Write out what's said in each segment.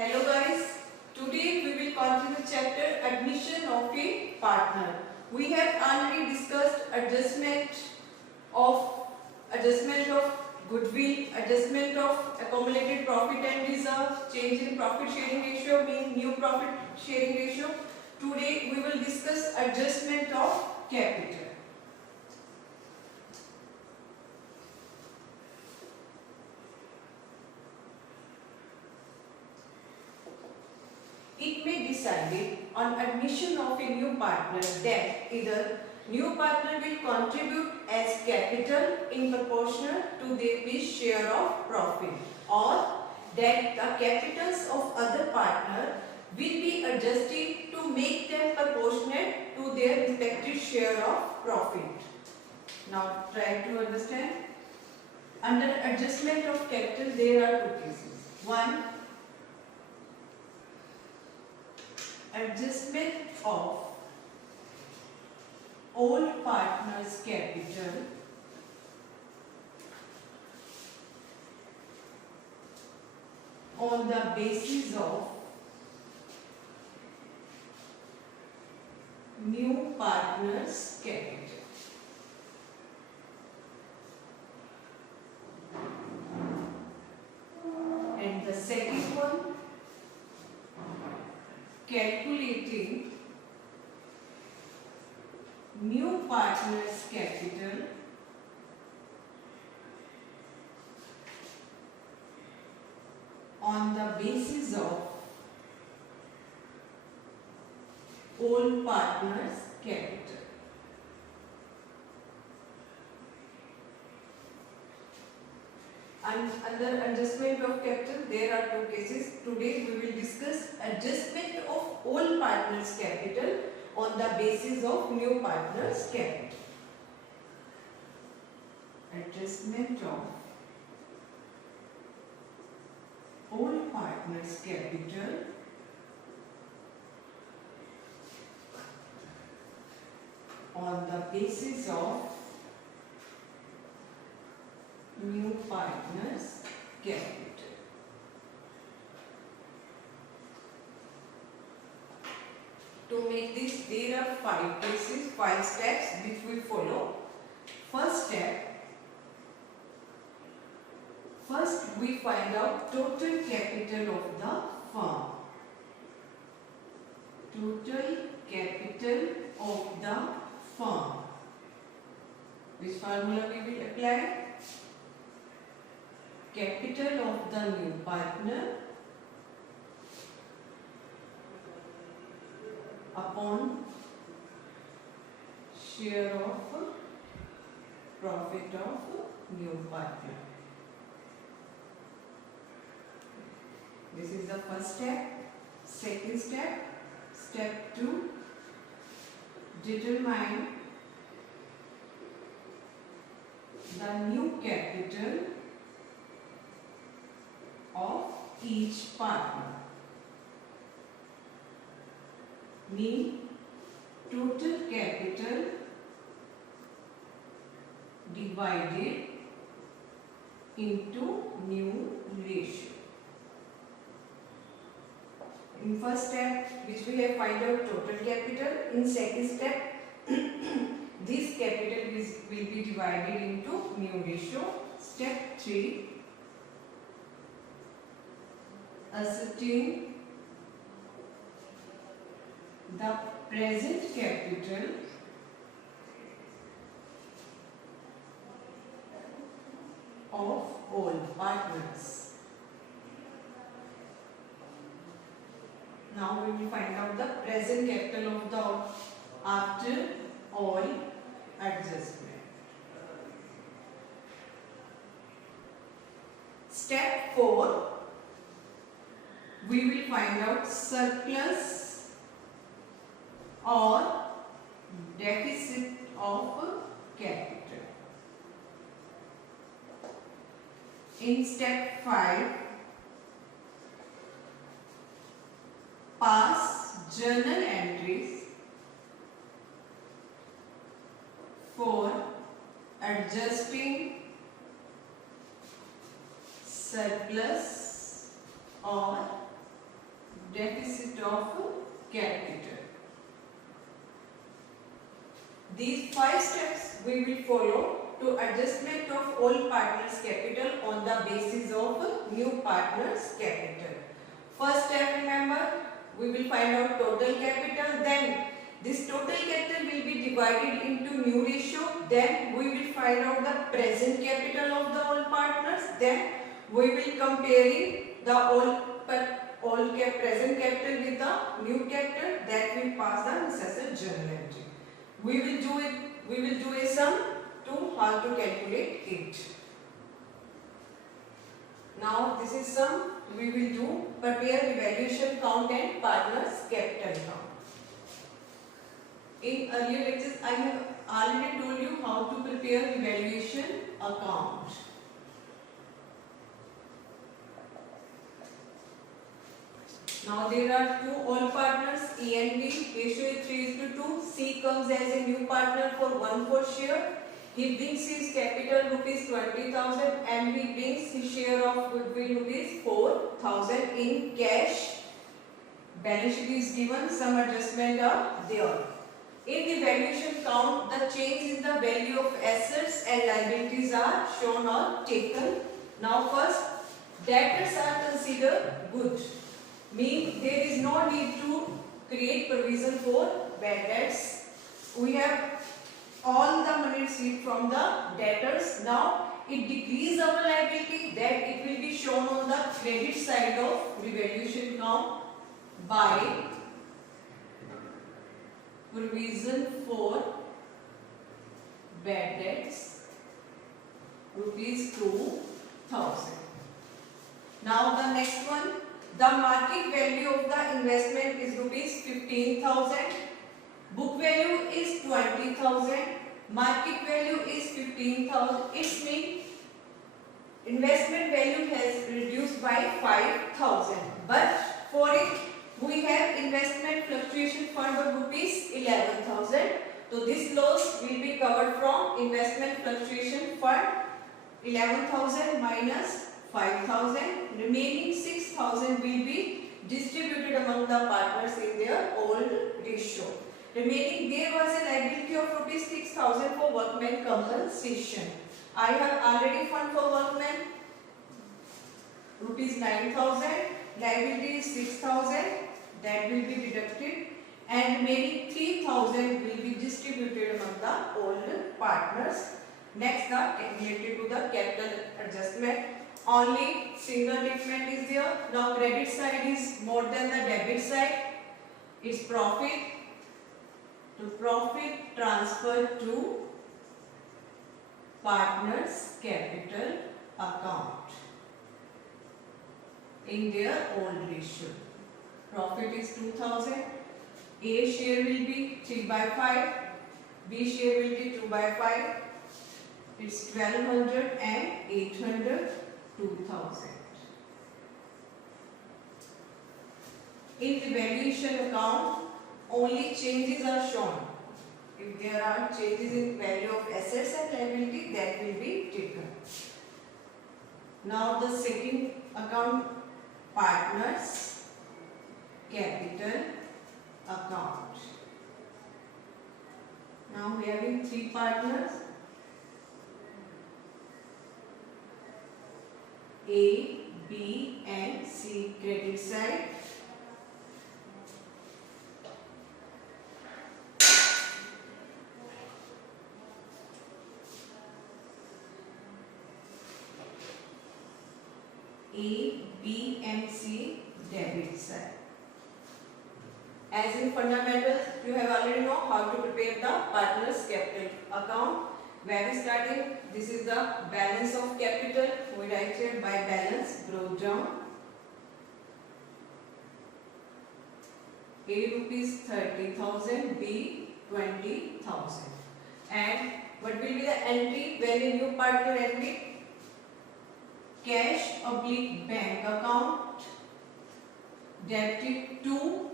Hello guys, today we will continue chapter admission of a partner. We have already discussed adjustment of goodwill, adjustment of accumulated profit and reserve, change in profit sharing ratio, mean new profit sharing ratio. Today we will discuss adjustment of capital. It may decide on admission of a new partner that either new partner will contribute as capital in proportion to their share of profit, or that the capitals of other partner will be adjusted to make them proportionate to their respective share of profit. Now try to understand. Under adjustment of capital there are two cases. One, adjustment of all partners' capital on the basis of new partners' capital. And the second one, calculating new partners' capital on the basis of all partners' capital. And under adjustment of capital there are two cases. Today we will discuss adjustment of all partners' capital on the basis of new partners' capital. Adjustment of all partners' capital on the basis of new partners' capital. To make this, there are 5 cases, 5 steps which we follow. First step, first we find out total capital of the firm. Total capital of the firm. Which formula we will apply? Capital of the new partner upon share of profit of new partner. This is the first step. Second step, step 2, determine the new capital of each partner. Mean total capital divided into new ratio. In first step, which we have find out total capital. In second step, this capital will be divided into new ratio. Step 3, ascertain the present capital of all partners. Now we will find out the present capital of the after all adjustment. Step 4, we will find out surplus or deficit of capital. In step 5, pass journal entries for adjusting surplus or deficit of capital. These 5 steps we will follow to adjustment of all partners' capital on the basis of new partners' capital. First step, remember, we will find out total capital. Then this total capital will be divided into new ratio. Then we will find out the present capital of the all partners. Then we will comparing the present capital with the new capital. That will pass the necessary journal entry. We will do a sum to how to calculate it. Now this is sum. We will do prepare evaluation count and partners capital count. In earlier lectures I have already told you how to prepare evaluation account. Now there are two all partners A and B, ratio is 3:2. C comes as a new partner for 1/4 share. He brings his capital rupees 20,000 and he brings his share of goodwill rupees 4,000 in cash. Balance sheet is given, some adjustment are there. In the valuation count, the change in the value of assets and liabilities are shown or taken. Now first, debtors are considered good. Means there is no need to create provision for bad debts. We have all the money received from the debtors. Now it decreases our liability, that it will be shown on the credit side of revaluation count by provision for bad debts rupees 2,000. Now the next one, the market value of the investment is rupees 15,000. Book value is 20,000. Market value is 15,000. It means investment value has reduced by 5,000. But for it, we have investment fluctuation fund of rupees 11,000. So this loss will be covered from investment fluctuation fund 11,000 minus 5,000. Remaining 6,000 will be distributed among the partners in their old ratio. Remaining, there was a liability of rupees 6,000 for workman compensation. I have already fund for workman rupees 9,000. Liability is 6,000. That will be deducted, and remaining 3,000 will be distributed among the old partners. Next, related to the capital adjustment. Only single treatment is there. Now credit side is more than the debit side. It's profit. To profit transferred to partners capital account in their old ratio. Profit is 2,000. A share will be 3/5. B share will be 2/5. It's 1,200 and 800. 2,000. In the valuation account, only changes are shown. If there are changes in value of assets and liability, that will be taken. Now the second account, partners capital account. Now we are having 3 partners. A, B and C credit side. A, B and C debit side. As in fundamentals, you have already know how to prepare the partners capital account. Where is starting? This is the balance of capital. We write here by balance broke down. A rupees 30,000, B 20,000. And what will be the entry when a new partner admit? Cash oblique bank account debited to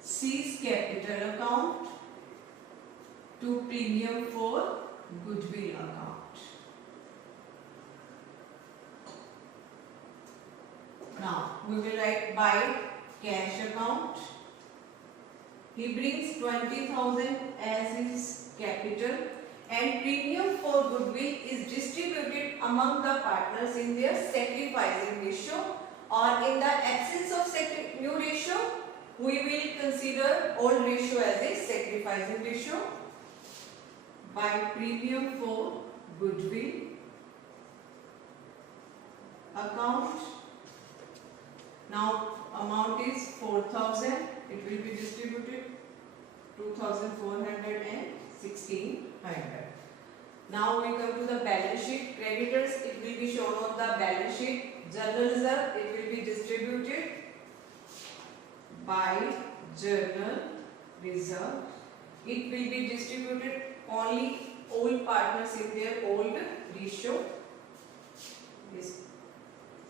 C's capital account to premium for goodwill account. Now we will write by cash account. He brings 20,000 as his capital, and premium for goodwill is distributed among the partners in their sacrificing ratio, or in the absence of new ratio, we will consider old ratio as a sacrificing ratio. By premium for goodwill account, now amount is 4,000, it will be distributed 2,400 and 1,600. Now we come to the balance sheet. Creditors, it will be shown on the balance sheet. Journal reserve, it will be distributed by journal reserve. It will be distributed only old partners in their old ratio. Is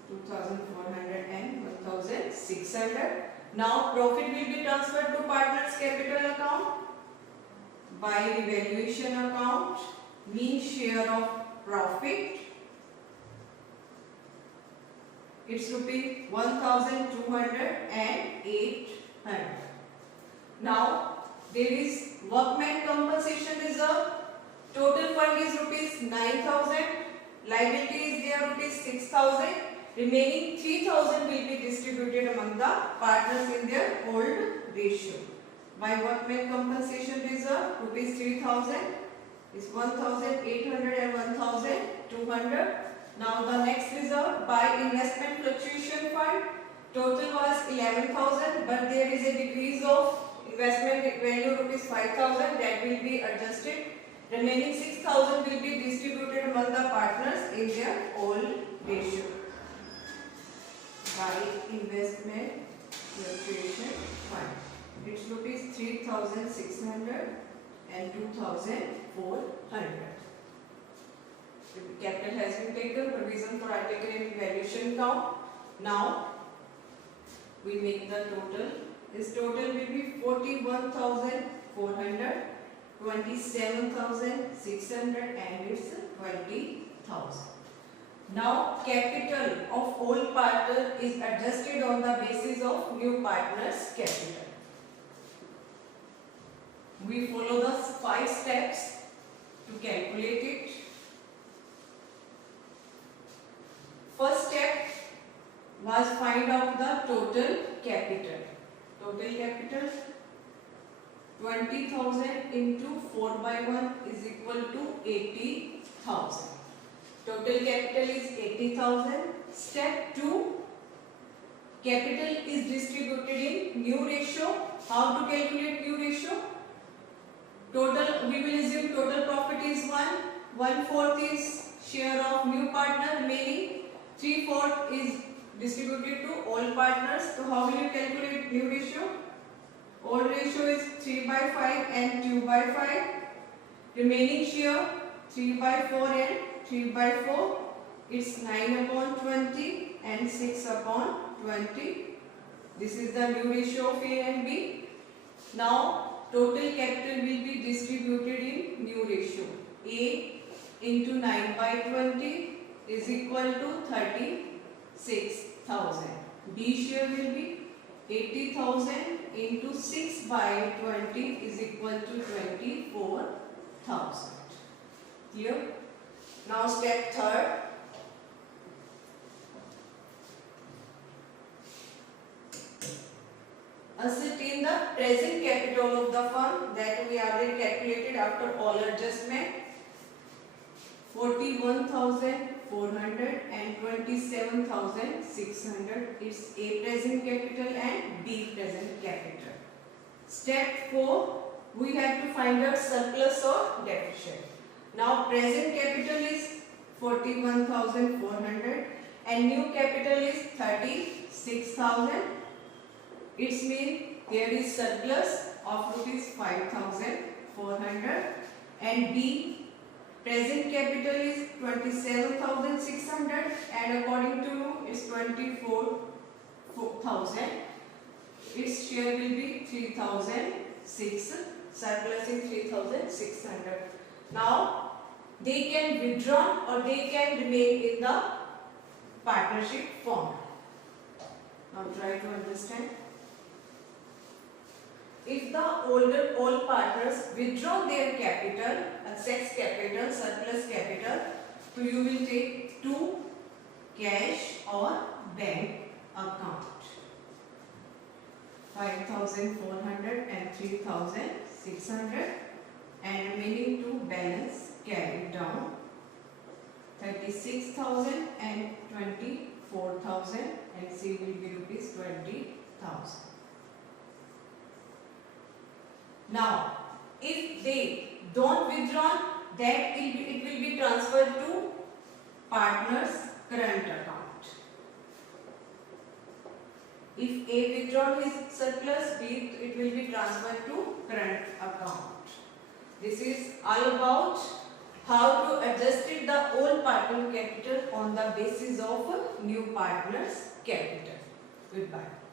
2,400 and 1,600. Now profit will be transferred to partners capital account by revaluation account, mean share of profit. It's rupees 1,200 and 800. Now there is workman compensation reserve. Total fund is rupees 9,000. Liability is there rupees 6,000. Remaining 3,000 will be distributed among the partners in their old ratio. By workman compensation reserve, rupees 3,000 is 1,800 and 1,200. Now the next reserve, by investment fluctuation fund, total was 11,000, but there is a decrease of investment value rupees 5,000, that will be adjusted. Remaining 6,000 will be distributed among the partners in their old ratio. By investment fluctuation fund, it's rupees 3,600 and 2,400. Capital has been taken, provision for article in valuation count. Now we make the total. This total will be 41,400, 27,600 and it's 20,000. Now capital of old partner is adjusted on the basis of new partner's capital. We follow the 5 steps to calculate it. First step was find out the total capital. Total capital 20,000 into 4 by 1 is equal to 80,000. Total capital is 80,000. Step 2, capital is distributed in new ratio. How to calculate new ratio? Total, we will assume total profit is 1. 1/4 is share of new partner, remaining 3/4 is distributed to all partners. So how will you calculate new ratio? Old ratio is 3 by 5 and 2 by 5. Remaining share 3 by 4 and 3 by 4. It's 9/20 and 6/20. This is the new ratio of A and B. Now total capital will be distributed in new ratio. A into 9 by 20 is equal to 36,000. B share will be 80,000 into 6 by 20 is equal to 24,000. Clear? Now step 3rd. Ascertain the present capital of the firm, that we already calculated after all adjustment. 41,400 and 27,600 is A present capital and B present capital. Step 4, we have to find out surplus or deficit. Now present capital is 41,400 and new capital is 36,000. It means there is surplus of rupees 5,400 and B present capital is 27,600 and according to it's 24,000. Its share will be 3,600. Surplus is 3,600. Now they can withdraw or they can remain in the partnership form. Now try to understand. If the all partners withdraw their capital, excess capital, surplus capital, so you will take to cash or bank account. 5,400 and 3,600 and remaining to balance carried down. 36,000 and 24,000 and C will be rupees 20,000. Now, if they don't withdraw, that it will be transferred to partner's current account. If A withdrawn his surplus, B it will be transferred to current account. This is all about how to adjust the old partner capital on the basis of new partner's capital. Goodbye.